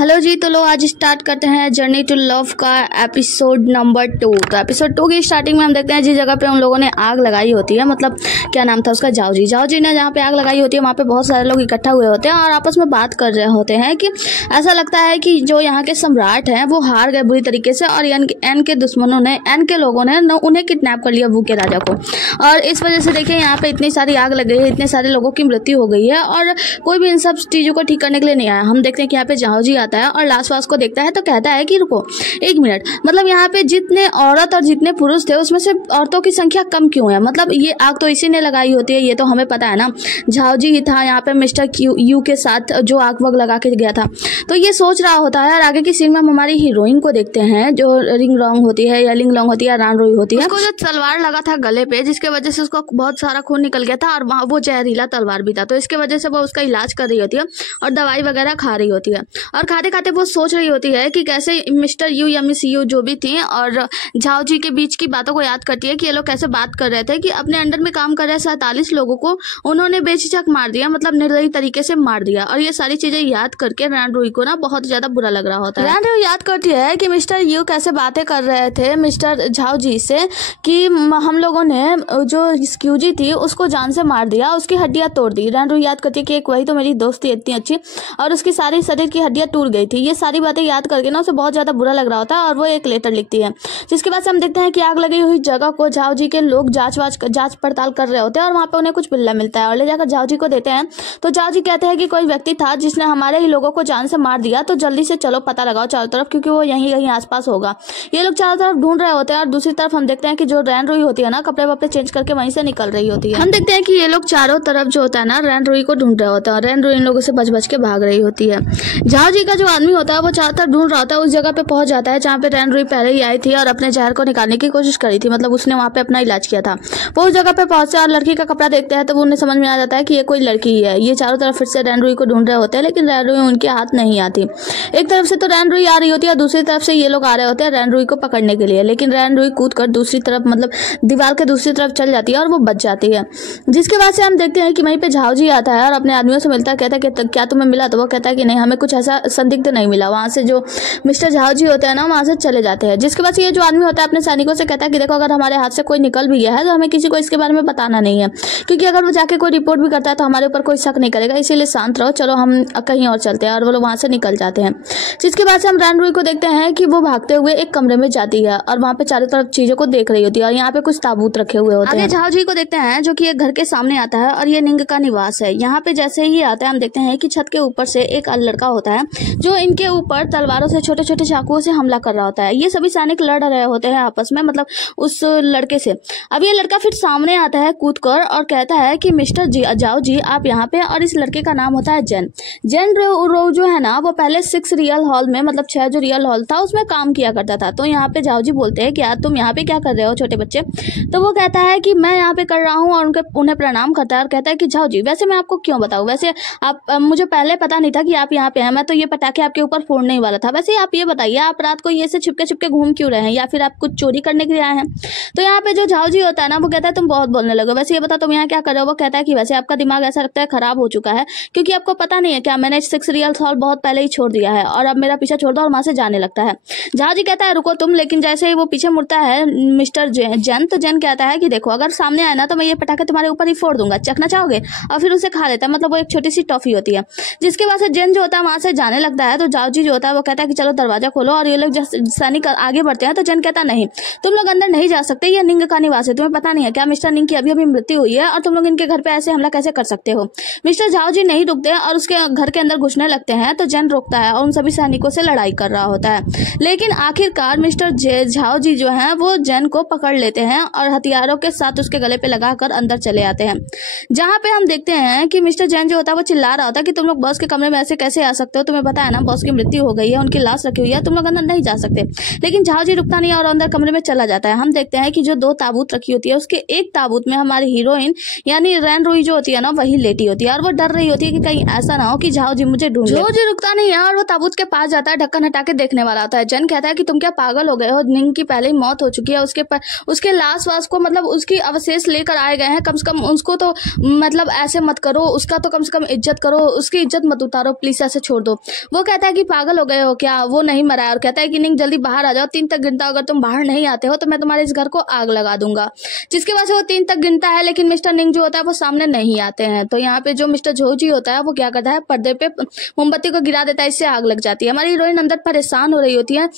Hello जी, तो लो आज start करते हैं जर्नी टू लव का एपिसोड नंबर 2। तो एपिसोड 2 की स्टार्टिंग में हम देखते हैं जिस जगह पे उन लोगों ने आग लगाई होती है, मतलब क्या नाम था उसका, जाओ जी ने जहाँ पे आग लगाई होती है वहाँ पे बहुत सारे लोग इकट्ठा हुए होते हैं और आपस में बात कर रहे होते हैं कि ऐसा लगता है कि जो यहाँ के सम्राट हैं वो हार गए बुरी तरीके से और एन के दुश्मनों ने, एन के लोगों ने उन्हें किडनैप कर लिया, वू के राजा को। और इस वजह से देखिए यहाँ पे इतनी सारी आग लग गई है, इतने सारे लोगों की मृत्यु हो गई है और कोई भी इन सब चीज़ों को ठीक करने के लिए नहीं आया। हम देखते हैं कि यहाँ पे जाओ जी आता है और लास्ट वास को देखता है तो कहता है कि रुको एक मिनट, मतलब यहाँ पे जितने औरत और जितने पुरुष थे उसमें से औरतों की संख्या कम क्यों है? मतलब ये आग तो इसी ने लगाई होती है, ये तो हमें पता है ना। जाओ जी ही था यहाँ पे मिस्टर यू के साथ जो आग वग लगा के गया था। तो ये सोच रहा होता है और आगे की सीन में हम हमारी हीरोइन को देखते हैं जो रिंग लॉन्ग होती है या लिंग लॉन्ग होती है, रान रोई होती है। उसको जो तलवार लगा था गले पे जिसके वजह से उसको बहुत सारा खून निकल गया था और वहाँ वो जहरीला तलवार भी था, तो इसके वजह से वो उसका इलाज कर रही होती है और दवाई वगैरह खा रही होती है। और खाते खाते वो सोच रही होती है कि कैसे मिस्टर यू या मिस यू जो भी थी और झाओ जी के बीच की बातों को याद करती है कि ये लोग कैसे बात कर रहे थे कि अपने अंडर में काम कर रहे 47 लोगों को उन्होंने बेझिझक मार दिया, मतलब निर्दयी तरीके से मार दिया। और ये सारी चीजें याद करके रैन रुई को ना बहुत ज्यादा बुरा लग रहा होता है। रैन रुई याद करती है कि मिस्टर यू कैसे बातें कर रहे थे मिस्टर झाओ जी से कि हम लोगों ने जो स्क्यूजी थी उसको जान से मार दिया, उसकी हड्डियां तोड़ दी। रैन रुई याद करती है कि एक वही तो मेरी दोस्त थी इतनी अच्छी और उसकी सारी शरीर की हड्डियां टूट गई थी। ये सारी बातें याद करके ना उसे बहुत ज्यादा बुरा लग रहा होता है और वो एक लेटर लिखती है जिसके बाद से हम देखते हैं कि आग लगी हुई जगह को झाओ जी के लोग जांच पड़ताल कर रहे होते हैं और वहाँ पे उन्हें कुछ बिल्ला मिलता है और ले जाकर झाओ जी को देते हैं। तो झाओ जी कहते हैं कि कोई व्यक्ति था जिसने हमारे ही लोगों को जान से मार दिया, तो जल्दी से चलो पता लगाओ चारों तरफ, क्योंकि वो यहीं कहीं आसपास होगा। ये लोग चारों तरफ ढूंढ रहे होते हैं और दूसरी तरफ हम देखते हैं कि जो रैन रुई होती है ना कपड़े वपड़े चेंज करके वहीं से निकल रही होती है। हम देखते हैं कि ये लोग चारों तरफ जो होता है ना रैन रुई को ढूंढ रहे होते हैं और रैन रुई इन लोगों से बच बच के भाग रही होती है। झाओ जी का जो आदमी होता है वो चारों तरफ ढूंढ रहा होता है, उस जगह पे पहुंच जाता है जहाँ पे रैन रुई पहले ही आई थी और अपने जहर को निकालने की कोशिश करी थी, मतलब उसने वहाँ पे अपना इलाज किया था। वो उस जगह पे पहुंचते और लड़की का कपड़ा देखते हैं तो वो उन्हें समझ में आ जाता है कि ये कोई लड़की ही है। ये चारों तरफ फिर से रैन रुई को ढूंढ रहे होते हैं लेकिन रैन रुई उनके हाथ नहीं आती। एक तरफ से तो रैन रुई आ रही होती है और दूसरी तरफ से ये लोग आ रहे होते हैं रैन रुई को पकड़ने के लिए, लेकिन रैन रुई कूद कर दूसरी तरफ, मतलब दीवार के दूसरी तरफ चल जाती है और वो बच जाती है। जिसके बाद से हम देखते हैं कि वहीं पे झाओ जी आता है और अपने आदमियों से मिलता है, कहता है कि क्या तुम्हें मिला? तो वो कहता है कि नहीं, हमें कुछ ऐसा संदिग्ध नहीं मिला। वहां से जो मिस्टर झाओ जी होते हैं ना वहां से चले जाते हैं। जिसके बाद ये जो आदमी होता है अपने सैनिकों से कहता है कि देखो अगर हमारे हाथ से कोई निकल भी गया है तो हमें किसी को इसके बारे में बताना नहीं है, क्योंकि अगर वो जाके कोई रिपोर्ट भी करता है तो हमारे ऊपर कोई शक नहीं करेगा, इसीलिए शांत रहो, चलो हम कहीं और चलते हैं। और वो लोग वहां से निकल जाते हैं। जिसके बाद से हम रैन रुई को देखते हैं कि वो भागते हुए एक कमरे में जाती है और वहां पे चारों तरफ चीजों को देख रही होती है और यहाँ पे कुछ ताबूत रखे हुए होते हैं। झाओ जी को देखते हैं जो कि एक घर के सामने आता है और ये निंग का निवास है। यहाँ पे जैसे ही आता है हम देखते हैं कि छत के ऊपर से एक लड़का होता है जो इनके ऊपर तलवारों से, छोटे छोटे चाकुओं से हमला कर रहा होता है। ये सभी सैनिक लड़ रहे होते हैं आपस में, मतलब उस लड़के से। अब ये लड़का फिर सामने आता है कूदकर और कहता है कि मिस्टर जाओ जी आप यहाँ पे, और इस लड़के का नाम होता है जेन रो जो है ना वो पहले 6 रियल हॉल में, मतलब 6 जो रियल हॉल था उसमें काम किया करता था। तो यहाँ पे जाओ जी बोलते हैं कि यार तुम यहाँ पे क्या कर रहे हो छोटे बच्चे? तो वो कहता है कि मैं यहाँ पे कर रहा हूँ और उन्हें प्रणाम करता है और कहता है कि जाओ जी वैसे मैं आपको क्यों बताऊँ, वैसे आप मुझे पहले पता नहीं था कि आप यहाँ पे हैं, मैं तो ये पटाखे आपके ऊपर फोड़ने ही वाला था। वैसे आप ये बताइए आप रात को ये से छिपके घूम क्यों रहे हैं, या फिर आप कुछ चोरी करने के लिए आए हैं? तो यहाँ पे जो झाओ जी होता है ना वो कहता है तुम बहुत बोलने लगे, वैसे ये बता तुम यहाँ क्या कर रहे हो? वो कहता है कि वैसे आपका दिमाग ऐसा लगता है खराब हो चुका है, क्योंकि आपको पता नहीं है क्या मैंने 6 रियल हॉल बहुत पहले ही छोड़ दिया है और अब मेरा पीछा छोड़ दो और वहां से जाने लगता है। झाओ जी कहता है रुको तुम, लेकिन जैसे ही वो पीछे मुड़ता है मिस्टर जेन, तो जेन कहता है कि देखो अगर सामने आए ना तो मैं ये पटाखे तुम्हारे ऊपर ही फोड़ दूंगा, चखना चाहोगे? और फिर उसे खा लेता है, मतलब वो एक छोटी सी टॉफी होती है। जिसके बाद से जेन जो होता है वहां से जाने लगता है। तो झाओ जी जो होता है वो कहता है कि चलो दरवाजा खोलो, और ये लोग सैनिक आगे बढ़ते हैं। तो जेन कहता नहीं तुम लोग अंदर नहीं जा सकते, ये निंग का निवास है, तुम्हें पता नहीं है क्या मिस्टर निंग की अभी अभी मृत्यु हुई है और तुम लोग इनके घर पे ऐसे हमला कैसे कर सकते हो? मिस्टर झाओ जी नहीं रुकते और उसके घर के अंदर घुसने लगते हैं। तो जेन रोकता है और उन सभी सैनिकों से लड़ाई कर रहा होता है, लेकिन आखिरकार मिस्टर झाओ जी जो है वो जेन को पकड़ लेते हैं और हथियारों के साथ उसके गले पे लगाकर अंदर चले आते हैं। जहाँ पे हम देखते हैं कि मिस्टर जेन जो होता है वो चिल्ला रहा होता है कि तुम लोग बॉस के कमरे में ऐसे कैसे आ सकते हो, तुम्हें पता है ना बॉस की मृत्यु हो गई है, उनकी लाश रखी हुई है, तुम लोग अंदर नहीं जा सकते। लेकिन झाओ जी रुकता नहीं और अंदर कमरे में चला जाता है। हम देखते हैं कि जो 2 ताबूत रखी होती है उसके एक ताबूत में हमारी हीरोइन यानी रैन रुई जो होती है ना वही लेटी होती है और वो डर रही होती है कि कहीं ऐसा ना हो कि झाओ जी मुझे ढूंढ ले। झाओ जी रुकता नहीं है और वो ताबूत के पास जाता है, ढक्कन हटा के देखने वाला होता है। जेन कहता है कि तुम क्या पागल हो गए हो, निंग की पहले ही मौत हो चुकी है, उसके लाश वास को, मतलब उसकी अवशेष लेकर आए गए हैं, कम से कम उसको तो मतलब ऐसे मत करो, उसका तो कम से कम इज्जत करो, उसकी इज्जत मत उतारो, प्लीज ऐसे छोड़ दो। वो कहता है कि पागल हो गए हो क्या, वो नहीं मरा है। और कहता है कि निंग जल्दी बाहर आ जाओ, 3 तक गिनता, अगर तुम बाहर नहीं आते हो तो मैं तुम्हारे इस घर को आग लगा दूंगा। जिसकी वजह से वो 3 तक गिनता है, लेकिन मिस्टर निंग जो होता है वो सामने नहीं आते हैं। तो यहाँ पे जो मिस्टर झोजी होता है वो क्या करता है, पर्दे पे मोमबत्ती को गिरा देता है, इससे आग लग जाती है। हमारी हीरोइन अंदर परेशान हो रही होती है।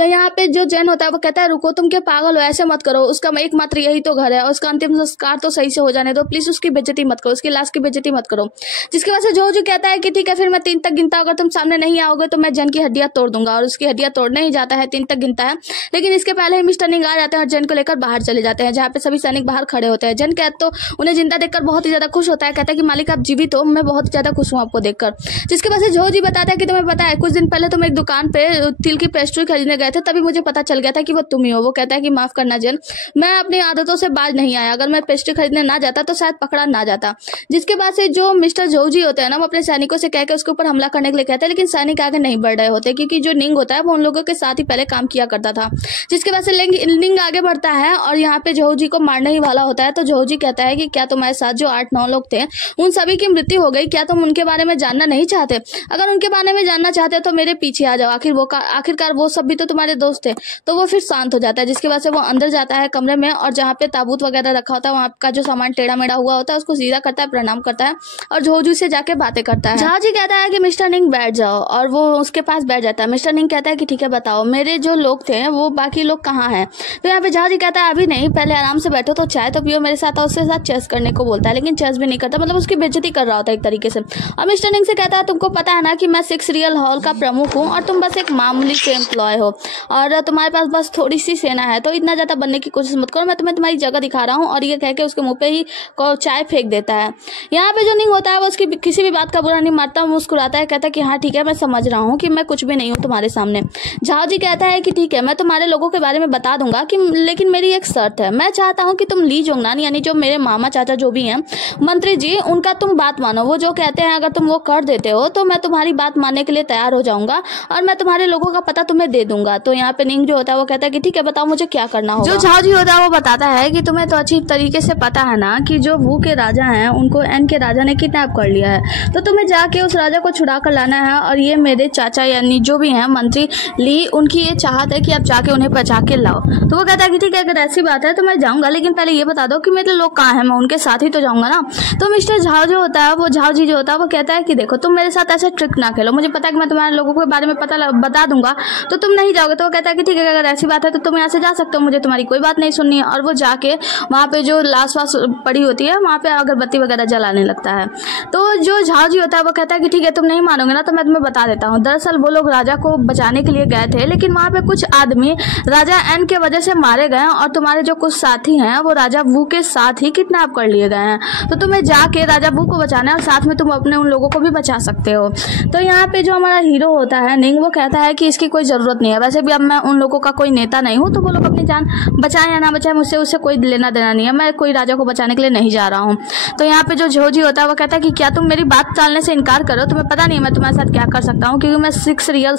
यहाँ पे जो जैन होता है वो कहता है रुको, तुम क्या पागल हो, ऐसे मत करो, उसका एकमात्र यही तो घर है और उसका अंतिम संस्कार तो सही से हो जाने दो, प्लीज उसकी बेइज्जती मत करो, उसकी लाश की बेइज्जती मत करो। जिसकी वजह से झोजी कहता है कि ठीक है, फिर मैं 3 तक गिनता, अगर तुम सामने नहीं आओगे तो मैं जैन की हड्डियां तोड़ दूंगा। और उसकी हड्डियां तोड़ने ही जाता है, 3 तक गिनता है, लेकिन इसके पहले ही मिस्टर निंग आ जाते हैं और जैन को लेकर बाहर चले जाते हैं, जहाँ पे सभी सैनिक बाहर खड़े होते हैं। जैन कहते तो उन्हें जिंदा देखकर बहुत ही ज्यादा खुश होता है, कहता है कि मालिक आप जीवित हो, मैं बहुत ज्यादा खुश हूँ आपको देखकर। जिसके वजह से झोजी बताता है कि तुम्हें पता है कुछ दिन पहले तुम एक दुकान पे तिल की पेस्ट्री खरीदने गए थे, तभी मुझे पता चल गया था कि वो तुम ही हो। वो कहता है कि माफ करना जैन, मैं अपनी आदतों से बाज नहीं आया, अगर मैं पेस्ट्री खरीदने ना जाता तो शायद पकड़ा ना जाता। जिसके बाद से जो मिस्टर झोजी होते हैं ना, वो अपने सैनिकों से कहकर उसके ऊपर हमला करने के लिए कहते हैं, लेकिन सैनिक आगे नहीं बढ़ रहे होते, क्योंकि जो निंग होता है वो उन लोगों के साथ ही पहले काम किया करता था। जिसके वजह से निंग आगे बढ़ता है और यहाँ पे झोजी को मारने ही वाला होता है। तो झोजी कहता है कि क्या तुम्हारे साथ जो 8-9 लोग थे उन सभी की मृत्यु हो गई, क्या तुम उनके बारे में जानना नहीं चाहते? अगर उनके बारे में जानना चाहते तो मेरे पीछे आ जाओ, आखिरकार वो सब भी तो तुम्हारे दोस्त थे। तो वो फिर शांत हो जाता है, जिसकी वजह से वो अंदर जाता है कमरे में और जहाँ पे ताबूत वगैरह रखा होता है वहाँ का जो सामान टेढ़ा मेढ़ा हुआ होता है उसको सीधा करता है, प्रणाम करता है और झोजू से जाके बातें करता है। झोजी कहता है कि मिस्टर निंग बैठ जाओ और वो उसके पास बैठ जाता है। मिस्टर निंग कहता है कि ठीक है बताओ मेरे जो लोग थे वो बाकी लोग कहाँ हैं? तो यहाँ पे झोजी कहता है अभी नहीं, पहले आराम से बैठो, तो चाय तो पियो मेरे साथ, और उसके साथ चेस करने को बोलता है, लेकिन चेस भी नहीं करता, मतलब उसकी बेइज्जती कर रहा होता है एक तरीके से। और मिस्टर निंग से कहता है तुमको पता है ना कि मैं 6 रियल हॉल का प्रमुख हूँ और तुम बस एक मामूली से एम्प्लॉय हो और तुम्हारे पास बस थोड़ी सी सेना है, तो इतना ज्यादा बनने की कोशिश मत करो, मैं तुम्हें तुम्हारी जगह दिखा रहा हूँ। और ये कह के उसके मुंह पे ही चाय फेंक देता है। यहाँ पे जो निंग होता है वो उसकी किसी भी बात का बुरा नहीं मानता, मुस्कुराता है, कहता है कि हाँ ठीक है मैं समझ रहा हूँ कि मैं कुछ भी नहीं हूँ तुम्हारे सामने। झोजी कहता है कि ठीक है मैं तुम्हारे लोगों के बारे में बता दूंगा कि लेकिन मेरी एक शर्त है, मैं चाहता हूँ कि तुम ली जोंगनान यानी जो मेरे मामा चाचा जो भी हैं मंत्री जी, उनका तुम बात मानो, वो जो कहते हैं अगर तुम वो कर देते हो तो मैं तुम्हारी बात मानने के लिए तैयार हो जाऊंगा और मैं तुम्हारे लोगों का पता तुम्हें दे दूंगा। तो यहाँ पे निंग जो होता है वो कहता है कि ठीक है बताओ मुझे क्या करना होगा। जो झोजी होता है वो बताता है कि तुम्हें तो अच्छी तरीके से पता है ना कि जो वू के राजा हैं उनको एन के राजा ने किडनैप कर लिया है, तो तुम्हें जाके उस राजा को छुड़ा कर लाना है। और ये मेरे चाचा यानी जो भी हैं मंत्री ली, उनकी ये चाहत है कि आप जाके उन्हें बचा के लाओ। तो वो कहता है कि ठीक है अगर ऐसी बात है तो मैं जाऊंगा, लेकिन पहले ये बता दो कि मेरे लोग कहाँ हैं, मैं उनके साथ ही तो जाऊंगा ना। तो मिस्टर झा जो होता है वो झोजी जो होता है वो कहता है कि देखो तुम मेरे साथ ऐसे ट्रिक ना खेलो, मुझे पता है कि मैं तुम्हारे लोगों के बारे में बता दूंगा तो तुम नहीं जाओगे। तो वो कहता है कि ठीक है अगर ऐसी बात है तो तुम यहाँ से जा सकते हो, मुझे तुम्हारी कोई बात नहीं सुननी है। और वो जाके वहाँ पे जो लाश वाश पड़ी होती है वहाँ पे अगरबत्ती वगैरह जलाने लगता है। तो जो झोजी होता है वो कहता है कि ठीक है तुम नहीं मानोगे ना तो मैं तुम्हें बता देता हूँ। दरअसल वो लोग राजा को बचाने के लिए गए थे, लेकिन वहाँ पे कुछ आदमी राजा एन के वजह से मारे गए और तुम्हारे जो कुछ साथी हैं वो राजा वू के साथ ही किडनैप कर लिए गए हैं। तो तुम्हें जाके राजा वू को बचाना है और साथ में तुम अपने उन लोगों को भी बचा सकते हो। तो यहाँ पे जो हमारा हीरो होता है निंग, वो कहता है कि इसकी कोई जरूरत नहीं है, वैसे भी अब मैं उन लोगों का कोई नेता नहीं हूँ, तो वो लोग अपनी जान बचाए या ना बचाए मुझसे उससे कोई लेना देना नहीं है, मैं कोई राजा को बचाने के लिए नहीं जा रहा हूँ। तो यहाँ पे जो झोजी होता है वो कहता है कि क्या तुम मेरी बात टालने से इनकार करो, तुम्हें पता नहीं है मैं तुम्हारे साथ क्या कर सकता हूँ, क्योंकि मैं 6 रियल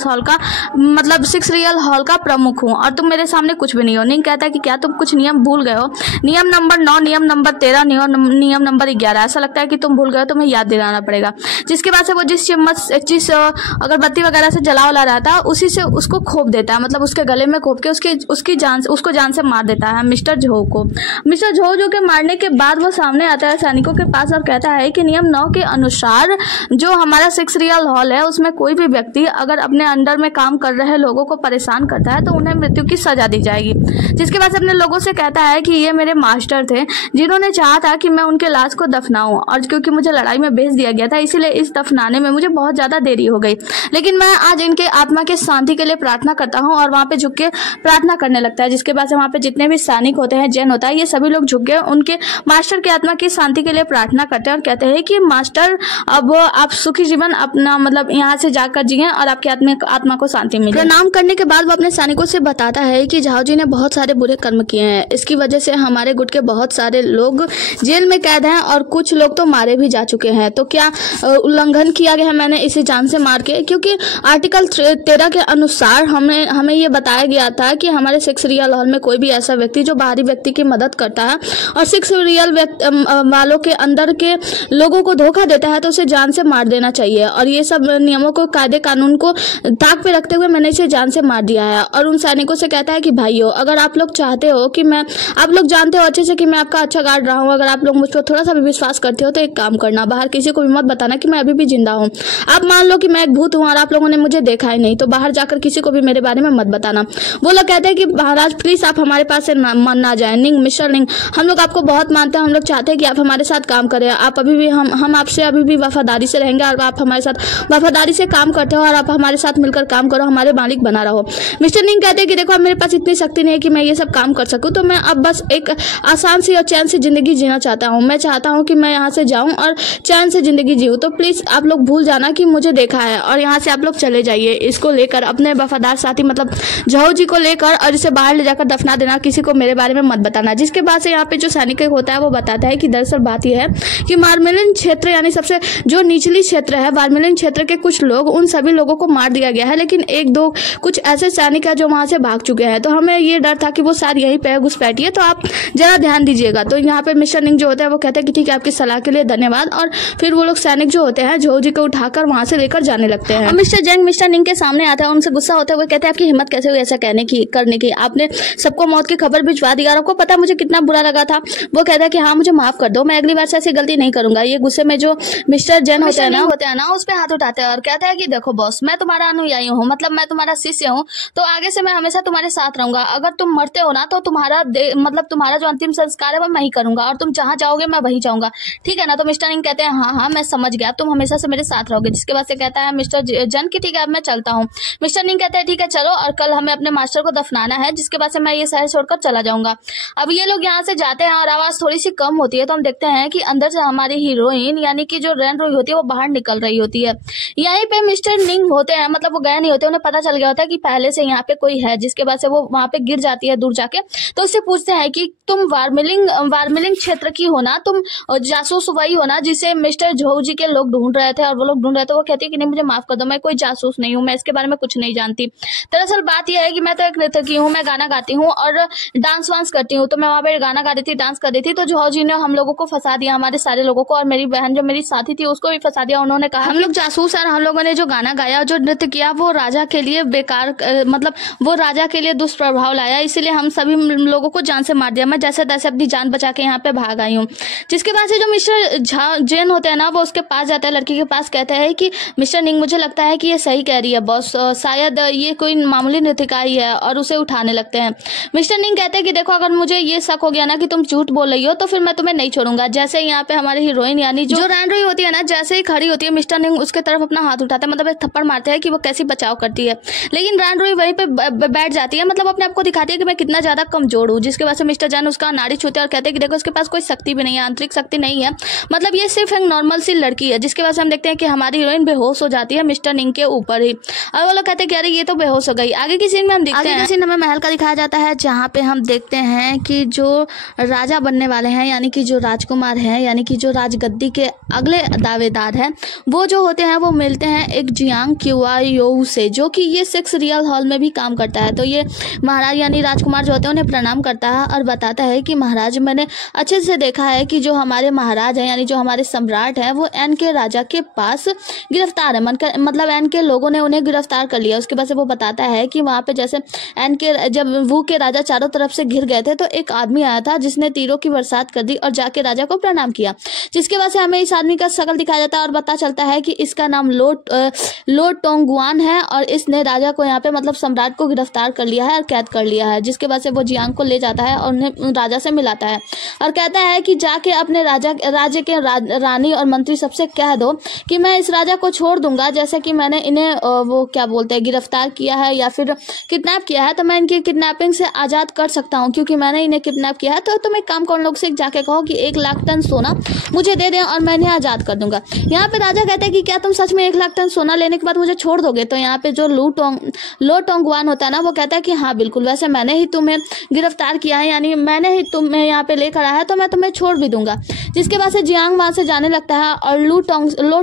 हॉल का प्रमुख हूँ और तुम मेरे सामने कुछ भी नहीं हो। निंग कहता है कि क्या तुम कुछ नियम भूल गए हो, नियम नंबर 9, नियम नंबर 13, नियम नंबर 11, ऐसा लगता है कि तुम भूल गए हो, तुम्हें याद दिलाना पड़ेगा। जिसके बाद से वो जिस अगरबत्ती वगैरह से जला वाला रहता है उसी से उसको खोप देता है, मतलब उसके गले में खोप के उसको जान से मार देता है मिस्टर झो को। मिस्टर झो के मारने के बाद वो सामने आता है सैनिकों के पास और कहता है कि नियम 9 के अनुसार जो हमारा 6 रियल हॉल है उसमें कोई भी व्यक्ति अगर अपने अंडर में काम कर रहे लोगों को परेशान करता है तो उन्हें मृत्यु की सजा दी जाएगी। जिसके बाद अपने लोगों से कहता है कि ये मेरे मास्टर थे जिन्होंने चाहा था कि मैं उनके लाश को दफनाऊं, और क्योंकि मुझे लड़ाई में भेज दिया गया था इसीलिए इस दफनाने में मुझे बहुत ज्यादा देरी हो गई, लेकिन मैं आज इनके आत्मा के शांति के लिए प्रार्थना करता हूँ। और वहाँ पे झुक के प्रार्थना करने लगता है। जिसके बाद वहाँ पे जितने भी सैनिक होते हैं, जैन होता है, ये सभी लोग झुक के उनके मास्टर की आत्मा की शांति के लिए प्रार्थना करते हैं और कहते हैं कि मास्टर अब आप सुखी जीवन अपना मतलब यहाँ से जाकर जिए और आपकी आत्मा को शांति मिले। प्रणाम करने के बाद वो अपने सैनिकों से बताता है कि झोजी ने बहुत सारे बुरे कर्म किए हैं, इसकी वजह से हमारे गुट के बहुत सारे लोग जेल में कैद हैं और कुछ लोग तो मारे भी जा चुके हैं। तो क्या उल्लंघन किया गया है मैंने इसे जान से मार के, क्योंकि आर्टिकल 13 के अनुसार हमें ये बताया गया था कि हमारे 6 रियल हॉल में कोई भी ऐसा व्यक्ति जो बाहरी व्यक्ति की मदद करता है और 6 रियल वालों के अंदर के लोगों को धोखा देता है तो उसे जान से मार देना चाहिए। और ये सब नियमों को, कायदे कानून को ताक पे रखते हुए मैंने इसे जान से मार दिया है। और उन सैनिकों से कहता है कि भाइयों, अगर आप लोग चाहते हो कि आप लोग जानते हो अच्छे से कि मैं आपका अच्छा गार्ड रहा हूँ, अगर आप लोग मुझ पर थोड़ा सा भी विश्वास करते हो तो एक काम करना, बाहर किसी को भी मत बताना कि मैं अभी भी जिंदा हूँ। आप मान लो कि मैं एक भूत हूँ और आप लोगों ने मुझे देखा ही नहीं, तो बाहर जाकर किसी को भी मेरे बारे में मत बताना। वो लोग कहते हैं कि महाराज प्लीज आप हमारे पास से ना जाए। निंग, मिस्टर निंग, हम लोग आपको बहुत मानते हैं, हम लोग चाहते हैं कि आप हमारे साथ काम करें। आप अभी भी हम आपसे अभी भी वफादारी से रहेंगे और आप हमारे साथ वफादारी से काम करते हो और आप हमारे साथ मिलकर काम करो, हमारे मालिक बना रहो। मिस्टर निंग कहते हैं कि देखो अब मेरे पास इतनी शक्ति नहीं है कि मैं ये सब काम कर सकूं, तो मैं अब बस एक आसान सी और चैन से जिंदगी जीना चाहता हूँ। मैं चाहता हूँ कि मैं यहाँ से जाऊँ और चैन से जिंदगी जीऊँ, तो प्लीज आप लोग भूल जाना कि मुझे देखा है और यहाँ से आप लोग चले जाइए। इसको लेकर अपने वफादार साथी मतलब झाऊ जी को लेकर और इसे बाहर ले जाकर दफना देना, किसी को मेरे बारे में मत बताना। जिसके बाद से यहाँ पे जो सैनिक होता है वो बताता है कि दरअसल बात यह है कि वार्मिलिन क्षेत्र यानी सबसे जो निचली क्षेत्र है, वार्मिलिन क्षेत्र के कुछ लोग, उन सभी लोगों को मार दिया गया है, लेकिन एक दो कुछ ऐसे सैनिक है जो वहां से भाग चुके हैं। तो हमें ये डर था कि वो शायद यहीं पे घुसपैठी है, तो आप जरा ध्यान दीजिएगा। तो यहाँ पे मिस्टर निंग जो होता है वो कहते हैं कि ठीक है, आपकी सलाह के लिए धन्यवाद। और फिर वो लोग सैनिक जो होते हैं झाऊ जी को उठाकर वहां से लेकर जाने लगते हैं। मिस्टर जंग मिस्टर निंग के सामने आता है, उनसे गुस्सा होता है। वो कहते हैं आपकी हिम्मत कैसे हुई ऐसा करने की, आपने सबको मौत की खबर भिजवा दी और आपको पता मुझे कितना बुरा लगा था। वो कहता है कि हाँ मुझे माफ कर दो, मैं अगली बार से ऐसी गलती नहीं करूंगा। ये गुस्से में जो मिस्टर जैन होते हैं ना उस पे हाथ उठाते हैं और कहता है कि देखो बॉस, मैं तुम्हारा अनुयायी हूँ, मतलब मैं तुम्हारा शिष्य हूँ, तो आगे से मैं हमेशा तुम्हारे साथ रहूंगा। अगर तुम मरते हो ना तो तुम्हारा जो अंतिम संस्कार है वो मैं ही करूंगा और तुम जहाँ जाओगे मैं वही जाऊंगा, ठीक है ना। तो मिस्टर निंग कहते हैं हाँ मैं समझ गया, तुम हमेशा से मेरे साथ रहोगे। जिसके बाद से कहता है मिस्टर जन की ठीक है अब मैं चलता हूँ। मिस्टर निंग कहते हैं ठीक है चलो, और कल हमें अपने मास्टर को दफनाना है, जिसके बाद से मैं ये शहर छोड़कर चला जाऊंगा। अब ये लोग यहाँ से जाते हैं और आवाज थोड़ी सी कम होती है, तो हम देखते हैं कि अंदर से हमारी हीरोइन यानी कि जो रैन रोई होती है वो बाहर निकल रही होती है। यहीं पे मिस्टर निंग होते हैं, मतलब वो गए नहीं होते, उन्हें पता चल गया होता है कि पहले से यहाँ पे कोई है। जिसके बाद से वो वहां पे गिर जाती है दूर जाके, तो उससे पूछते हैं कि तुम वार्मिलिंग क्षेत्र की हो ना, तुम जासूस वही हो ना जिसे मिस्टर झाऊ जी के लोग ढूंढ रहे थे और वो लोग ढूंढ रहे थे। वो कहती है कि नहीं मुझे माफ कर दो, मैं कोई जासूस नहीं हूँ, मैं इसके बारे में कुछ नहीं जानती। दरअसल बात यह है कि मैं तो एक नर्तकी हूँ, मैं गाना गाती हूँ और डांस वांस करती हूँ। तो मैं वहाँ पे गाना गा रही थी, डांस कर रही थी, तो झाऊ जी ने हम लोगों को फंसा दिया, हमारे सारे लोगों को, और मेरी बहन जो मेरी साथी थी उसको भी फंसा दिया। उन्होंने कहा हम लोग जासूस है, हम लोगों ने जो गाना गाया जो नृत्य किया वो राजा के लिए बेकार मतलब वो राजा के लिए दुष्प्रभाव लाया, इसीलिए हम सभी लोगों को जान से मार दिया। मैं जैसे तैसे अपनी जान बचा के यहाँ पे भाग आई हूँ। जिसके बाद से जो मिस्टर जैन होते हैं ना वो उसके पास जाता है, लड़की के पास, कहता है कि मिस्टर निंग मुझे लगता है कि ये सही कह रही है बॉस, शायद ये कोई मामूली नृत्यिका ही है, और उसे उठाने लगते हैं। मिस्टर निंग कहते हैं कि देखो अगर मुझे ये शक हो गया ना कि तुम झूठ बोल रही हो तो फिर मैं तुम्हें नहीं छोड़ूंगा। जैसे यहाँ पे हमारी हीरोइन यानी जो रैन रोई होती है ना, जैसे ही खड़ी होती है मिस्टर निंग उसके तरफ अपना हाथ उठाता है, मतलब एक थप्पड़ मारते हैं कि वो कैसी बचाव करती है, लेकिन रैन रोई वहीं पे बैठ जाती है, मतलब अपने आप को दिखाती है कि मैं कितना ज्यादा कमजोर हूँ। जिसके बाद से मिस्टर जैन उसका नाड़ी छूते हैं और कहते हैं कि देखो इसके पास कोई शक्ति भी नहीं है, आंतरिक शक्ति नहीं है, मतलब ये सिर्फ एक नॉर्मल सी लड़की है। जिसके बाद से हम देखते हैं कि हमारी हीरोइन बेहोश हो जाती है मिस्टर निंग के ऊपर ही, और वो लोग कहते हैं कि अरे ये तो बेहोश हो गई। आगे की सीन में हम देखते हैं, सीन हमें महल का दिखाया जाता है, जहाँ पे हम देखते हैं कि जो राजा बनने वाले हैं यानी कि जो राजकुमार हैं यानी कि जो राजगद्दी के अगले दावेदार हैं वो जो होते हैं वो मिलते हैं एक जियांग क्यूआयो से, जो कि ये 6 रियल हॉल में भी काम करता है। तो ये महाराज यानी राजकुमार जो होते हैं उन्हें प्रणाम करता है और बताता है कि महाराज मैंने अच्छे से देखा है कि जो हमारे महाराज हैं यानी जो हमारे सम्राट हैं वो एन के राजा के पास गिरफ्तार है, मतलब एन के लोगों ने उन्हें गिरफ्तार कर लिया। उसके बाद से वो बताता है कि वहाँ पे जैसे एन के जब वू के राजा चारों तरफ से घिर गए थे तो एक आदमी आया था जिसने तीरों की बरसात कर दी और जाके राजा को प्रणाम किया। जिसके बाद से हमें इस आदमी का शकल दिखाया जाता है और पता चलता है कि इसका नाम लो टोंगुआन है और इसने राजा को यहाँ पे मतलब सम्राट को गिरफ्तार कर लिया है और कैद कर लिया है। जिसके बाद से वो जियांग को ले जाता है और उन्हें राजा से मिलाता है और कहता है कि जाके अपने राज्य के रानी और मंत्री सबसे कह दो कि मैं इस राजा को छोड़ दूंगा, जैसे कि मैंने इन्हें वो क्या बोलते हैं गिरफ्तार किया है या फिर किडनैप किया है, तो मैं इनकी किडनैपिंग से आजाद कर सकता हूँ क्योंकि मैंने इन्हें किडनैप किया है। तो तुम एक काम करो, लोग से जाके कहो कि 1 लाख टन सोना मुझे दे दें और मैं इन्हें आजाद कर दूंगा। यहाँ पे राजा कहते हैं कि क्या तुम सच में 1 लाख टन सोना लेने के बाद मुझे छोड़ दोगे? तो यहाँ पे जो लो टोंगवान होता है ना वो कहता है कि हाँ बिल्कुल, वैसे मैंने ही तुम्हें गिरफ्तार किया है यानी मैंने ही तुम्हें यहाँ पे लेकर आया है तो मैं तुम्हें छोड़ भी दूंगा। जिसके बाद से जियांग वहां से जाने लगता है और लो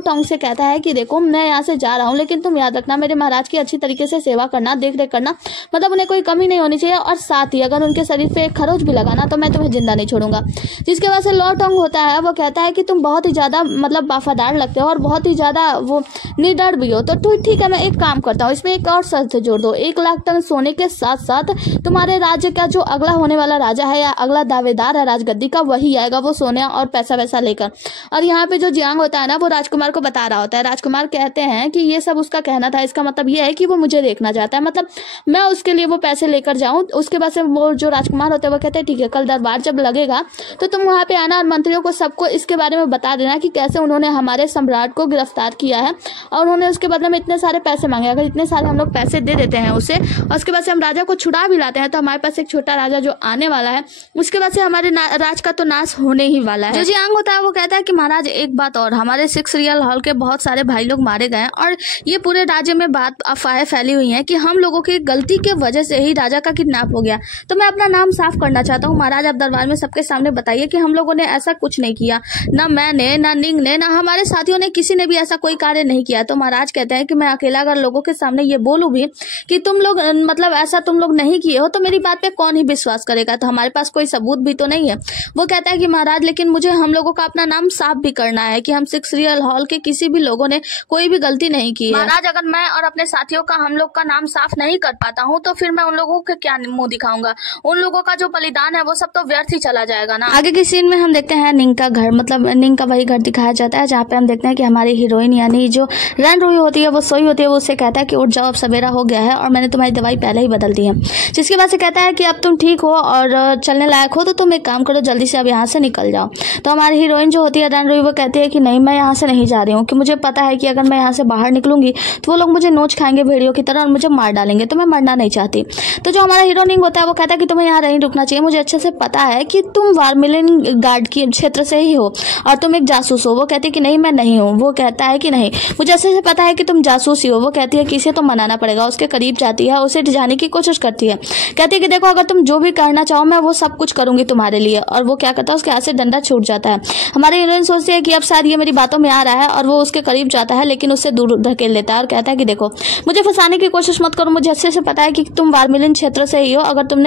टोंग से कहता है कि देखो मैं यहाँ से जा रहा हूँ लेकिन तुम याद रखना मेरे महाराज की अच्छी तरीके से सेवा करना, देख रेख करना, मतलब उन्हें कोई कमी नहीं होनी चाहिए, और साथ ही अगर उनके शरीर पे एक खरोच भी लगाना तो मैं तुम्हें जिंदा नहीं छोड़ूंगा। जिसके बाद से लो टोंग होता है वो कहता है कि तुम बहुत ही ज्यादा मतलब वफादार लगते हो और बहुत ही ज्यादा वो निडर भी हो। तो ठीक है, मैं एक काम करता हूँ, इसमें एक और शर्त जोड़ दो, 1 लाख टन सोने के साथ साथ तुम्हारे राज्य का जो अगला होने वाला राजा है या अगला दावेदार है राजगद्दी का, वही आएगा वो सोने और पैसा वैसा लेकर। और यहाँ पे जो जियांग होता है ना, वो राजकुमार को बता रहा होता है। राजकुमार कहते हैं कि ये सब उसका कहना था, इसका मतलब ये है कि वो मुझे देखना चाहता है, मतलब मैं उसके लिए वो पैसे लेकर जाऊं। उसके बाद से वो जो राजकुमार होते हैं वो कहते हैं ठीक है, कल दरबार जब लगेगा तो तुम वहां पे आना और मंत्रियों को सबको इसके बारे में बता देना कि कैसे उन्होंने हमारे सम्राट को गिरफ्तार किया है और उन्होंने उसके बदले में इतने सारे पैसे मांगे। अगर इतने सारे हम लोग पैसे दे देते हैं उसे और उसके बाद से हम राजा को छुड़ा भी लाते हैं, तो हमारे पास एक छोटा राजा जो आने वाला है, उसके बाद से हमारे राज का तो नाश होने ही वाला है। जो जियांग होता है वो कहता है कि महाराज एक बात और, हमारे 6 रियल हॉल के बहुत सारे भाई लोग मारे गए और ये पूरे राज्य में बात अफवाहें फैली हुई हैं कि हम लोगों की गलती के वजह से ही राजा का किडनैप हो गया। तो मैं अपना नाम साफ करना चाहता हूँ महाराज, आप दरबार में सबके सामने बताइए कि हम लोगों ने ऐसा कुछ नहीं किया, ना मैंने, ना निंग ने, ना हमारे साथियों ने, किसी ने भी ऐसा कोई कार्य नहीं किया। तो महाराज कहते हैं कि मैं अकेला अगर लोगों के सामने ये बोलूं भी कि तुम लोग मतलब ऐसा तुम लोग नहीं किए हो, तो मेरी बात पे कौन ही विश्वास करेगा, तो हमारे पास कोई सबूत भी तो नहीं है। वो कहता है कि महाराज लेकिन मुझे हम लोगों का अपना नाम साफ भी करना है कि हम 6 रियल हॉल के किसी भी लोगों ने कोई भी गलती नहीं की है। महाराज अगर मैं और अपने साथियों का हम लोग का नाम साफ नहीं कर पाता हूँ तो फिर मैं उन लोगों के क्या मुंह दिखाऊंगा, उन लोगों का जो बलिदान है वो सब तो व्यर्थ ही चला जाएगा ना। आगे की सीन में हम देखते हैं निंग का घर, मतलब निंग का वही घर दिखाया जाता है जहाँ पे हम देखते हैं कि हमारी हीरोइन यानी जो रन रुई होती है वो सोई होती है, वो उससे कहता है कि उठ जाओ, अब सवेरा हो गया है और मैंने तुम्हारी दवाई पहले ही बदल दी है। जिसके बाद से कहता है कि अब तुम ठीक हो और चलने लायक हो, तो तुम एक काम करो, जल्दी से अब यहाँ से निकल जाओ। तो हमारी हीरोइन जो होती है रन रुई वो कहती है कि नहीं, मैं यहाँ से नहीं जा रही हूँ, कि मुझे पता है कि अगर मैं यहाँ से बाहर निकलूंगी तो वो लोग मुझे नोच खाएंगे भेड़ियों की तरह और मुझे मार डालेंगे, तो मैं मरना नहीं चाहती। तो जो हमारा हीरो निंग होता है वो कहता है कि तुम्हें यहाँ नहीं रुकना चाहिए, मुझे अच्छे से पता है कि तुम वार्मिलिन गार्ड के क्षेत्र से ही हो और तुम एक जासूस हो। वो कहती है कि नहीं मैं नहीं हूँ। वो कहता है कि नहीं, मुझे अच्छे से पता है कि तुम जासूस ही हो। वो कहती है कि इसे तो मनाना पड़ेगा। उसके करीब जाती है, उसे रिझाने की कोशिश करती है, कहती है कि देखो अगर तुम जो भी करना चाहो मैं वो सब कुछ करूंगी तुम्हारे लिए। और वो क्या करता है, उसके हाथ से डंडा छूट जाता है। हमारी हीरोइन सोचती है कि अब शायद ये मेरी बातों में आ रहा है और वो उसके करीब जाता है लेकिन उससे दूर धकेल लेता है और कहता है कि देखो मुझे फंसाने की कोशिश मत करो, मुझे अच्छे से पता है कि तुम वार्मिलिन क्षेत्र से ही हो, अगर तुम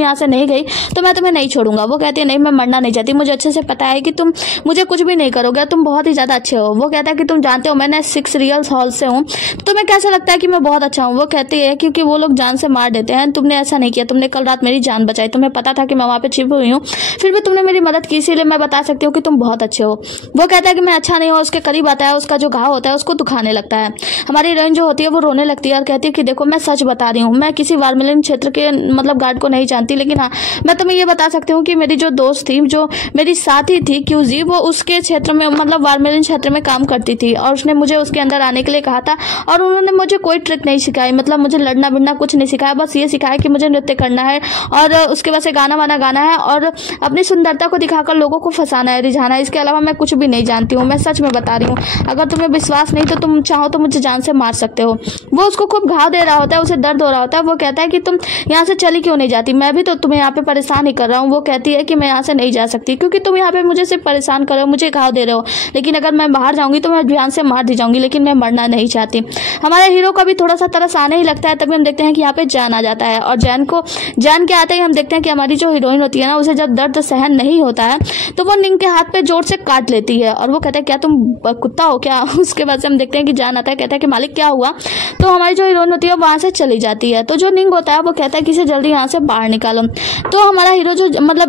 यहाँ से नहीं गई तो मैं तुम्हें नहीं छोड़ूंगा। वो कहती है नहीं मैं मरना नहीं चाहती, मुझे अच्छे से पता है कि तुम मुझे कुछ भी नहीं करोगे, तुम बहुत ही ज्यादा अच्छे हो। वो कहता है कि तुम जानते हो मैं 6 रियल हॉल से हूँ, तुम्हें कैसा लगता है कि मैं बहुत अच्छा हूँ। वो कहती है क्योंकि वो लोग जान से मार देते हैं, तुमने ऐसा नहीं किया, तुमने कल रात मेरी जान बचाई, तुम्हें पता था कि मैं वहाँ पे छिपी हुई हूँ, फिर भी तुमने मेरी मदद की, इसीलिए मैं बता सकती हूँ कि तुम बहुत अच्छे हो। वो कहता है कि मैं अच्छा नहीं हूँ, उसके करीब आता है, उसका जो घाव होता है उसको दुखाने लगता है। हमारी हीरोइन जो होती है वो रोने लगती है और कहती है कि देखो मैं सच बता रही हूँ, मैं किसी वार्मिलिन क्षेत्र के मतलब गार्ड को नहीं जानती, लेकिन हाँ मैं तुम्हें ये बता सकती हूँ कि मेरी जो दोस्त थी, जो मेरी साथी थी क्यूजी, वो उसके क्षेत्र में मतलब वार्मिलिन क्षेत्र में काम करती थी और उसने मुझे उसके अंदर आने के लिए कहा था और उन्होंने मुझे कोई ट्रिक नहीं सिखाई, मतलब मुझे लड़ना बिड़ना कुछ नहीं सिखाया, बस ये सिखाया कि मुझे नृत्य करना है और उसके बाद से गाना वाना गाना है और अपनी सुंदरता को दिखाकर लोगों को फंसाना है, रिझाना है। इसके अलावा मैं कुछ भी नहीं जानती हूँ, मैं सच में बता रही हूँ, अगर तुम्हें विश्वास नहीं तो तुम चाहो तो मुझे जान से मार सकते हो। वो उसको खूब घाव दे रहा होता है, उसे दर्द हो रहा होता है। वो कहता है कि तुम यहाँ से चली क्यों नहीं जाती, मैं भी तो तुम्हें यहाँ पे परेशान ही कर रहा हूँ। वो कहती है कि मैं यहाँ से नहीं जा सकती क्योंकि तुम यहाँ पे मुझे सिर्फ परेशान कर रहे हो, मुझे घाव दे रहे हो, लेकिन अगर मैं बाहर जाऊंगी तो मैं जान से मार दी जाऊंगी, लेकिन मैं मरना नहीं चाहती। हमारे हीरो का भी थोड़ा सा तरस आने ही लगता है, तभी हम देखते हैं कि यहाँ पे जैन आ जाता है और जैन के आते ही हम देखते हैं कि हमारी जो हीरोइन होती है ना, उसे जब दर्द सहन नहीं होता है तो वो निंग के हाथ पे जोर से काट लेती है और वो कहता है क्या तुम कुत्ता हो क्या। उसके बाद से हम देखते हैं कि जैन आता है, कहता है कि मालिक क्या हुआ, तो हमारी जो हीरोइन होती है वहां से चली जाती है। तो जो निंग होता है वो कहता है कि इसे जल्दी यहाँ से बाहर निकालो। तो हमारा हीरो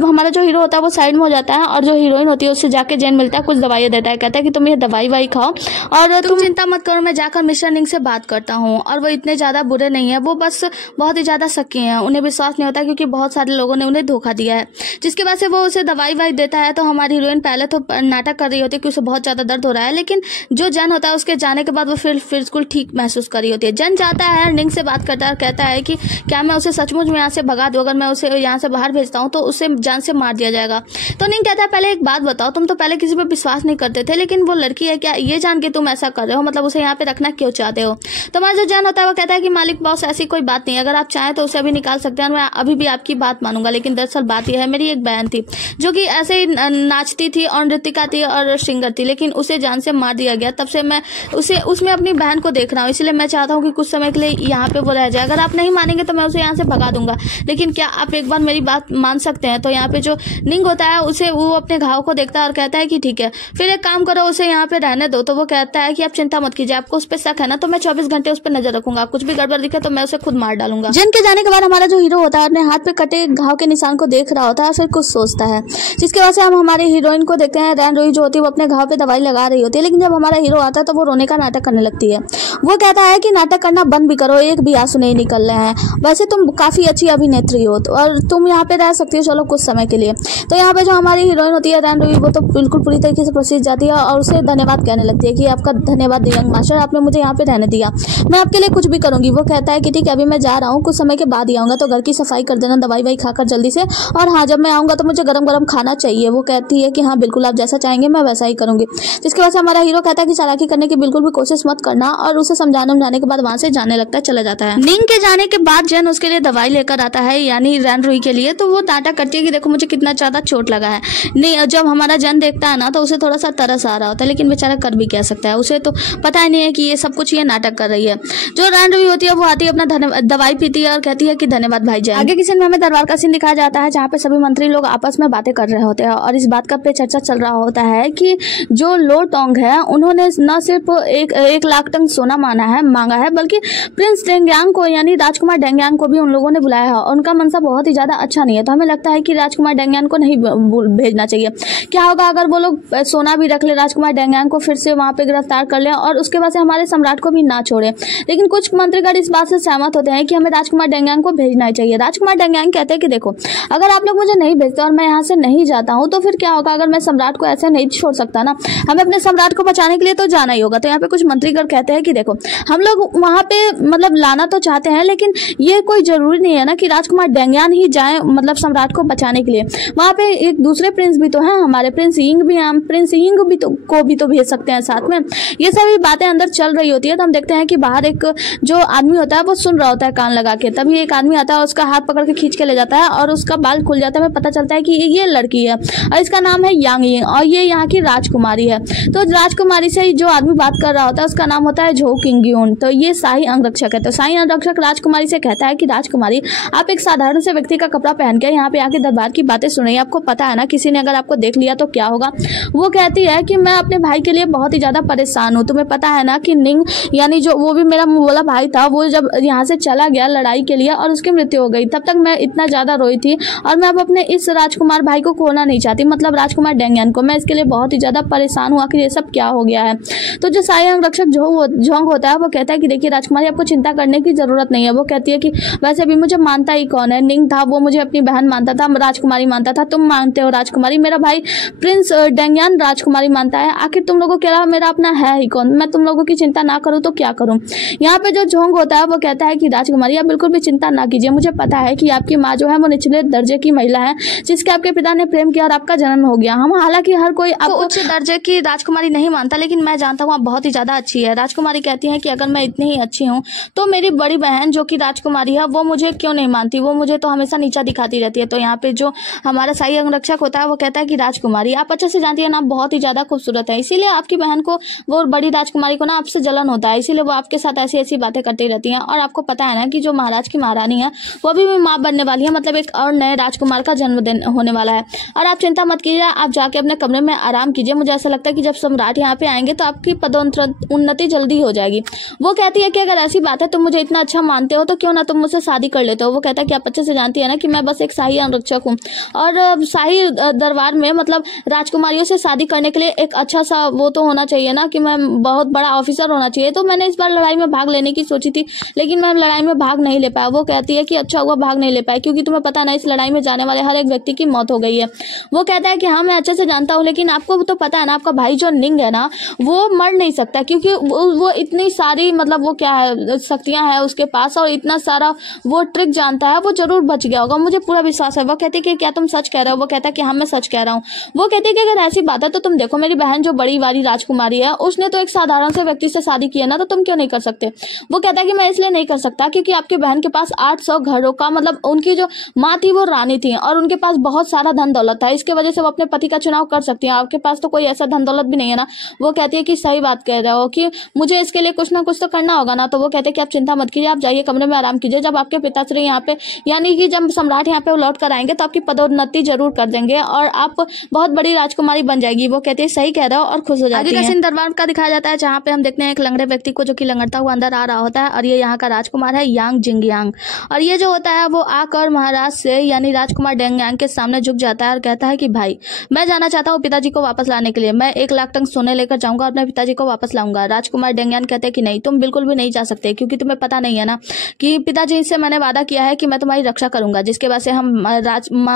हमारा जो हीरो होता है वो साइड में हो जाता है और जो हीरोइन होती है उससे जाके जैन मिलता है, कुछ दवाइयाँ देता है, कहता है कि तुम ये दवाई खाओ और तुम चिंता मत करो, मैं जाकर मिस्टर निंग से बात करता हूँ और वो इतने ज्यादा बुरे नहीं है, वो बस बहुत ही ज्यादा शक्की हैं, उन्हें विश्वास नहीं होता क्योंकि बहुत सारे लोगों ने उन्हें धोखा दिया है। जिसके बाद से वो उसे दवाई देता है। तो हमारी हीरोइन पहले तो नाटक कर रही होती है कि उसे बहुत ज्यादा दर्द हो रहा है, लेकिन जो जन होता है उसके जाने के बाद वो फिर बिल्कुल ठीक महसूस कर रही होती है। जन जाता है, निंग से बात करता है और कहता है कि क्या मैं उसे सचमुच में यहाँ से भगा दूं, अगर मैं उसे यहाँ से बाहर भेजता हूँ तो उसे जान से मार दिया जाएगा। तो निंग कहता है पहले एक बात बताओ, तुम तो पहले किसी पर विश्वास नहीं करते थे, लेकिन वो लड़की है क्या ये जान के तुम ऐसा कर रहे हो, मतलब उसे यहाँ पे रखना क्यों चाहते हो। तो हमारा जो जन होता है वो कहता है कि मालिक बॉस ऐसी कोई बात नहीं, अगर आप चाहें तो उसे अभी निकाल सकते हैं, मैं अभी भी आपकी बात मानूंगा, लेकिन दरअसल बात यह है मेरी एक बहन थी जो कि ऐसे ही नाचती थी और नृतिका थी और सिंगर थी, लेकिन उसे जान से मार दिया गया। तब से मैं उसमें अपनी बहन को देख रहा हूँ, इसलिए मैं चाहता हूँ कि कुछ समय के लिए यहाँ पे वो रह जाए। अगर आप नहीं मानेंगे तो मैं उसे यहाँ से भगा दूंगा, लेकिन क्या आप एक बार मेरी बात मान सकते हैं। तो यहाँ पे जो निंग होता है उसे वो अपने घाव को देखता है और कहता है कि ठीक है, फिर एक काम करो उसे यहाँ पे रहने दो। तो वो कहता है कि आप चिंता मत कीजिए, आपको उस पर शक है ना तो मैं 24 घंटे उस पर नजर रखूंगा, कुछ भी गड़बड़ दिखे तो मैं उसे खुद मार डालूंगा। जिन के जाने के बाद हमारा जो हीरो होता है अपने हाथ पे कटे घाव के निशान को देख रहा होता है, फिर कुछ सोचता है, जिसकी वजह से हम हमारे हीरोइन को देखते हैं। रैन रुई जो होती है वो अपने घाव पे दवाई लगा रही होती है, लेकिन जब हमारा हीरो आता है तो वो रोने का नाटक करने लगती है। वो कहता है कि नाटक करना बंद भी करो, एक भी आंसू नहीं निकल रहे हैं, वैसे तुम काफी अच्छी अभिनेत्री हो और तुम यहाँ पे रह सकती हो, चलो कुछ समय के लिए। तो यहाँ पे जो हमारी हीरोइन होती है रैन रुई, वो तो बिल्कुल पूरी तरीके से पसीज जाती है और उसे धन्यवाद कहने लगती है कि आपका धन्यवाद यंग मास्टर, आपने मुझे यहाँ पे रहने दिया, मैं आपके लिए कुछ भी करूंगी। वो कहता है कि ठीक है अभी मैं जा रहा हूँ, कुछ समय के बाद ही आऊंगा, तो घर की सफाई कर देना, दवाई वाई खाकर जल्दी से, और हाँ जब मैं आऊंगा तो मुझे गरम गरम खाना चाहिए। वो कहती है कि हाँ बिल्कुल आप जैसा चाहेंगे मैं वैसा ही करूंगी। जिसकी वजह से हमारा हीरो कहता है कि चालाकी करने की बिल्कुल भी कोशिश मत करना, और उसे समझाने के बाद वहां से जाने लगता है, चला जाता है। निंग के जाने के बाद जन उसके लिए दवाई लेकर आता है, यानी रैन रुई के लिए। तो वो नाटक करती है कि देखो मुझे कितना ज्यादा चोट लगा है। नहीं, जब हमारा जन देखता है ना तो उसे थोड़ा सा तरस आ रहा होता है, लेकिन बेचारा कर भी क्या सकता है, उसे तो पता ही नहीं है कि ये सब कुछ ये नाटक कर रही है। जो रैन रुई होती है वो आती है, अपना दवाई पीती है और कहती है कि धन्यवाद भाई जैन। आगे की सीन में हमें दरबार का सीन दिखाया जाता है, जहाँ पे सभी मंत्री लोग आपस में बातें कर रहे होते हैं और इस बात का पे चर्चा चल रहा होता है कि जो लो टोंग है उन्होंने न सिर्फ 1 लाख टन सोना मांगा है, बल्कि प्रिंस डेंगयांग को यानी राजकुमार डेंगयांग को भी उन लोगों ने बुलाया है और उनका मनसा बहुत ही ज्यादा अच्छा नहीं है। तो हमें लगता है कि राजकुमार डेंगयांग को नहीं भेजना चाहिए। क्या होगा अगर वो लोग सोना भी रख ले, राजकुमार डेंगयांग को फिर से वहां पे गिरफ्तार कर ले और उसके बाद से हमारे सम्राट को भी ना छोड़े। लेकिन कुछ मंत्रीगण इस बात से सहमत होते हैं कि हमें राजकुमार डेंगयांग को भेजना ही चाहिए। राजकुमार डेंगयांग कहते हैं कि देखो अगर आप लोग मुझे नहीं भेजते और मैं यहाँ से नहीं जाता हूँ तो फिर क्या होगा, अगर मैं सम्राट को ऐसे नहीं छोड़ सकता ना, हमें अपने सम्राट को बचाने के लिए तो जाना ही होगा। तो यहाँ पे कुछ मंत्रीगण कहते हैं कि देखो हम लोग वहां पे मतलब लाना तो चाहते हैं, लेकिन ये कोई जरूरी नहीं है ना कि राजकुमार डेंगयान ही जाए मतलब सम्राट को बचाने के लिए। वहां पे एक दूसरे प्रिंस भी तो हैं, हमारे प्रिंस यिंग भी हैं, प्रिंस यिंग भी को भी तो भेज सकते हैं साथ में। ये सभी बातें अंदर चल रही होती है तो हम देखते हैं कि बाहर एक जो आदमी होता है वो सुन रहा होता है कान लगा के। तभी एक आदमी आता है, उसका हाथ पकड़ के खींच के ले जाता है और उसका बाल खुल जाता है। हमें पता चलता है कि ये लड़की है और इसका नाम है यांग यिंग और ये यहाँ की राजकुमारी है। तो राजकुमारी से जो आदमी बात कर रहा होता है उसका नाम होता है झो किंगयून। तो ये शाही अंगरक्षक है। तो शाही अंगरक्षक राजकुमारी से कहता है कि राजकुमारी आप एक साधारण से व्यक्ति का कपड़ा पहन के यहाँ पे आके दरबार की बातें सुन रही है, आपको पता है ना किसी ने अगर आपको देख लिया तो क्या होगा। वो कहती है कि मैं अपने भाई के लिए बहुत ही ज्यादा परेशान हूँ। तुम्हें पता है ना कि निंग यानी जो वो भी मेरा बोला भाई था, वो जब यहाँ से चला गया लड़ाई के लिए और उसकी मृत्यु हो गई, तब तक मैं इतना ज्यादा रोई थी और मैं अब अपने इस राजकुमार भाई को खोना नहीं चाहती, मतलब राजकुमार डेंगयान को। मैं इसके लिए बहुत ही ज्यादा परेशान हुआ कि ये सब क्या हो गया है। तो जो शाही अंगरक्षक झोंग होता है वो कहता है कि देखिए राजकुमारी आपको चिंता करने की जरूरत नहीं है। वो कहती है कि वैसे भी मुझे मानता ही कौन है, निंग था वो मुझे अपनी बहन मानता था, राजकुमारी मानता था, तुम मानते हो राजकुमारी, मेरा भाई प्रिंस डेंगयान राजकुमारी मानता है, आखिर तुम लोगों के अलावा मेरा अपना है ही कौन। मैं तुम लोगों की चिंता ना करूं तो क्या करूं। यहाँ पे जो झोंग होता है वो कहता है कि राजकुमारी आप बिल्कुल भी चिंता ना कीजिए, मुझे पता है कि आपकी माँ जो है वो निचले दर्जे की महिला है जिसके आपके पिता ने प्रेम किया और आपका जन्म हो गया। हम हालांकि हर कोई आपको उच्च दर्जे की राजकुमारी नहीं मानता, लेकिन मैं जानता हूँ आप बहुत ही ज्यादा अच्छी है। राजकुमारी कहती है कि अगर मैं इतनी ही अच्छी हूँ तो मेरी बड़ी बहन जो कि राजकुमारी है वो मुझे क्यों नहीं मानती, वो मुझे तो हमेशा नीचा दिखाती रहती है। तो यहाँ पे जो हमारा शाही अंगरक्षक होता है वो कहता है कि राजकुमारी आप अच्छे से जानती है ना, बहुत ही ज्यादा खूबसूरत है, इसीलिए आपकी बहन को वो बड़ी राजकुमारी को ना आपसे जलन होता है, इसीलिए वो आपके साथ ऐसी ऐसी बातें करती रहती हैं। और आपको पता है ना कि जो महाराज की महारानी है वो भी माँ बनने वाली है, मतलब एक और नए राजकुमार का जन्मदिन होने वाला है। और आप चिंता मत कीजिए, आप जाके अपने कमरे में आराम कीजिए। मुझे ऐसा लगता है कि जब सम्राट यहाँ पे आएंगे तो आपकी पदोन्नति जल्दी हो जाएगी। वो कहती है कि अगर ऐसी बात है तुम मुझे इतना अच्छा मानते हो तो क्यों ना तुम मुझसे शादी कर लेते हो। वो कहता है कि आप अच्छे से जानती है ना कि मैं बस एक शाही अंगरक्षक हूँ और शाही दरबार में मतलब राजकुमारियों से शादी करने के लिए एक अच्छा सा वो तो होना चाहिए ना कि मैं बहुत बड़ा ऑफिसर होना चाहिए। तो मैंने इस बार लड़ाई में भाग लेने की सोची थी, लेकिन मैं लड़ाई में भाग नहीं ले पाया। वो कहती है कि अच्छा हुआ भाग नहीं ले पाया, क्योंकि तुम्हें पता ना इस लड़ाई में जाने वाले हर एक व्यक्ति की मौत हो गई है। वो कहता है कि हाँ मैं अच्छे से जानता हूँ, लेकिन आपको तो पता है ना आपका भाई जो निंग है ना वो मर नहीं सकता, क्योंकि वो इतनी सारी मतलब वो क्या है शक्तियां हैं उसके पास और इतना सारा वो ट्रिक जानता है, वो जरूर बच गया होगा, मुझे पूरा विश्वास है। वो कहती है कि क्या तुम सच कह रहे हो। वो कहता है कि हाँ मैं सच कह रहा हूँ। वो कहती है कि अगर ऐसी बात है तो तुम देखो मेरी बहन जो बड़ी वाली राजकुमारी है उसने तो एक साधारण से व्यक्ति से शादी की है ना, तो तुम क्यों नहीं कर सकते। वो कहता है कि मैं इसलिए नहीं कर सकता क्योंकि आपकी बहन के पास 800 घरों का मतलब उनकी जो माँ थी वो रानी थी और उनके पास बहुत सारा धन दौलत था, इसके वजह से वो अपने पति का चुनाव कर सकती है। आपके पास तो कोई ऐसा धन दौलत भी नहीं है ना। वो कहती है कि सही बात कह रहे हो कि मुझे इसके लिए कुछ ना कुछ तो करना होगा ना। तो वो कहते हैं कि आप चिंता मत कीजिए, आप जाइए कमरे में आराम कीजिए। जब आपके पिताश्री यहाँ पे यानी कि जब सम्राट यहाँ पे लौट कर आएंगे तो आपकी पदोन्नति जरूर कर देंगे और आप बहुत बड़ी राजकुमारी बन जाएगी। वो कहती है सही कह रहे हो और खुश हो जाती है। आगे का सीन दरबार का दिखाया जाता है जहाँ पे हम देखते हैं एक लंगड़े व्यक्ति को जो कि लंगड़ता हुआ अंदर आ रहा होता है और ये यहाँ का राजकुमार है यांग जिंगयांग। और ये जो होता है वो आकर महाराज से यानी राजकुमार डेंगयांग के सामने झुक जाता है और कहता है कि भाई मैं जाना चाहता हूँ पिताजी को वापस लाने के लिए, मैं 1 लाख टन सोने लेकर जाऊंगा और अपने पिताजी को वापस लाऊंगा। राजकुमार डेंगयांग कहते हैं कि नहीं, तुम बिल्कुल भी नहीं जा सकते, क्योंकि तुम्हें पता नहीं है ना कि पिताजी से मैंने वादा किया है कि मैं तुम्हारी रक्षा करूंगा, जिसके वजह से हम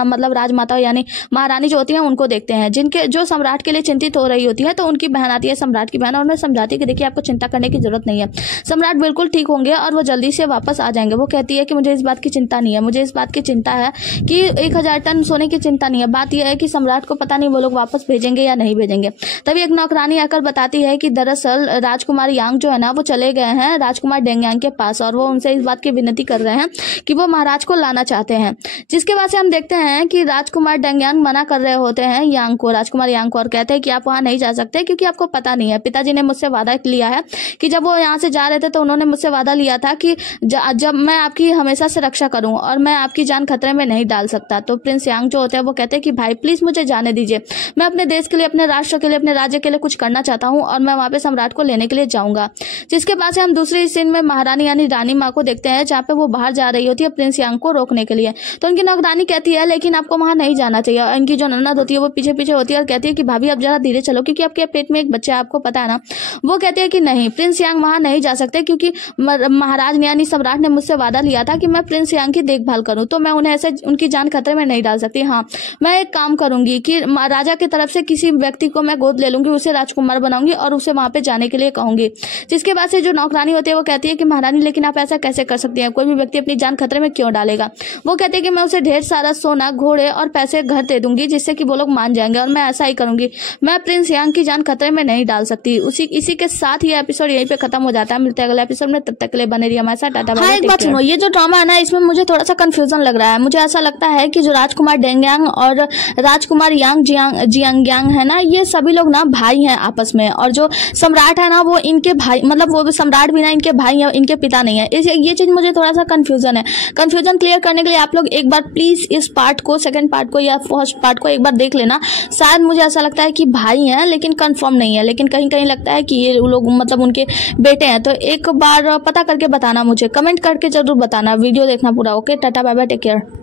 मतलब राजमाता यानी महारानी जो होती है उनको देखते हैं, जिनके जो सम्राट के लिए चिंतित हो रही होती है। तो उनकी बहन आती है, सम्राट की बहन, और उन्हें समझाती है कि देखिए आपको चिंता करने की जरूरत नहीं है, सम्राट बिल्कुल ठीक होंगे और वो जल्दी से वापस आ जाएंगे। वो कहती है कि मुझे इस बात की चिंता नहीं है, मुझे इस बात की चिंता है कि 1000 टन सोने की चिंता नहीं है, बात यह है कि सम्राट को पता नहीं वो लोग वापस भेजेंगे या नहीं भेजेंगे। तभी एक नौकरानी आकर बताती है कि दरअसल राजकुमार यांग जो है ना वो चले गए हैं राजकुमार डेंगयांग के पास और वो उनसे इस बात की विनती कर रहे हैं कि वो महाराज को लाना चाहते हैं। जिसके बाद से हम देखते हैं कि राजकुमार डेंगयांग मना कर रहे होते हैं यांग को, राजकुमार यांग को, और कहते हैं कि आप वहां नहीं जा सकते क्योंकि आपको पता नहीं है, पिताजी ने मुझसे वादा लिया है कि जब वो यहाँ से जा रहे थे तो उन्होंने मुझसे वादा लिया था कि जब मैं आपकी हमेशा से रक्षा करूं और मैं आपकी जान खतरे में नहीं डाल सकता। तो प्रिंस यांग जो होते हैं वो कहते हैं कि भाई प्लीज मुझे जाने दीजिए, मैं अपने देश के लिए, अपने राष्ट्र के लिए, अपने राज्य के लिए कुछ करना चाहता हूं और मैं वहां पे सम्राट को लेने के लिए जाऊंगा। जिसके बाद से हम दूसरी सीन में महारानी यानी रानी माँ को देखते हैं जहाँ पे वो बाहर जा रही होती है प्रिंस यांग को रोकने के लिए। तो उनकी नौकरानी कहती है लेकिन आपको वहां नहीं जाना चाहिए, और इनकी जो ननद होती है वो पीछे पीछे होती है और कहती है कि भाभी अब जरा धीरे चलो क्योंकि आपके पेट में एक बच्चा है, आपको पता है ना। वो कहती है कि नहीं, प्रिंस यांग वहां नहीं जा सकते क्योंकि महाराज ने यानी सम्राट ने मुझसे वादा लिया था कि मैं प्रिंस यांग की देखभाल करूं, तो मैं उन्हें ऐसे उनकी जान खतरे में नहीं डाल सकती। हाँ, मैं एक काम करूंगी कि राजा की तरफ से किसी व्यक्ति को मैं गोद ले लूंगी, उसे राजकुमार बनाऊंगी और उसे वहां पे जाने के लिए कहूंगी। जिसके बाद से जो नौकरानी होती है वो कहती है कि महारानी लेकिन आप ऐसा कैसे कर सकती हैं, कोई भी व्यक्ति अपनी जान खतरे में क्यों डालेगा। वो कहते हैं कि मैं उसे ढेर सारा सोना, घोड़े और पैसे घर दे दूंगी जिससे कि वो लोग मान जाएंगे और मैं ऐसा ही करूंगी, मैं प्रिंस यांग की जान खतरे में नहीं डाल सकती। इसी के साथ ये एपिसोड यहीं पे खत्म हो जाता है। मिलते हैं अगले एपिसोड में, तब तक के लिए बने रहिए हमारे साथ। Tata bye bye. एक बात सुनो, ये जो ड्रामा है ना इसमें मुझे थोड़ा सा कंफ्यूजन लग रहा है। मुझे ऐसा लगता है कि जो राजकुमार डेंगयांग और राजकुमार यांग जियांगयांग है ना, ये सभी लोग ना भाई हैं आपस में, और जो सम्राट है ना वो इनके भाई, मतलब वो सम्राट भी ना इनके भाई है, इनके पिता नहीं है। ये चीज मुझे थोड़ा सा कंफ्यूजन है। कंफ्यूजन क्लियर करने के लिए आप लोग एक बार प्लीज इस पार्ट को, सेकंड पार्ट को या फर्स्ट पार्ट को एक बार देख लेना। शायद मुझे ऐसा लगता है कि भाई हैं लेकिन कंफर्म नहीं है, लेकिन कहीं कहीं लगता है कि ये लोग मतलब उनके बेटे हैं। तो एक बार पता करके बताना, मुझे कमेंट करके जरूर बताना। वीडियो देखना पूरा। Okay, tata bye bye, take care.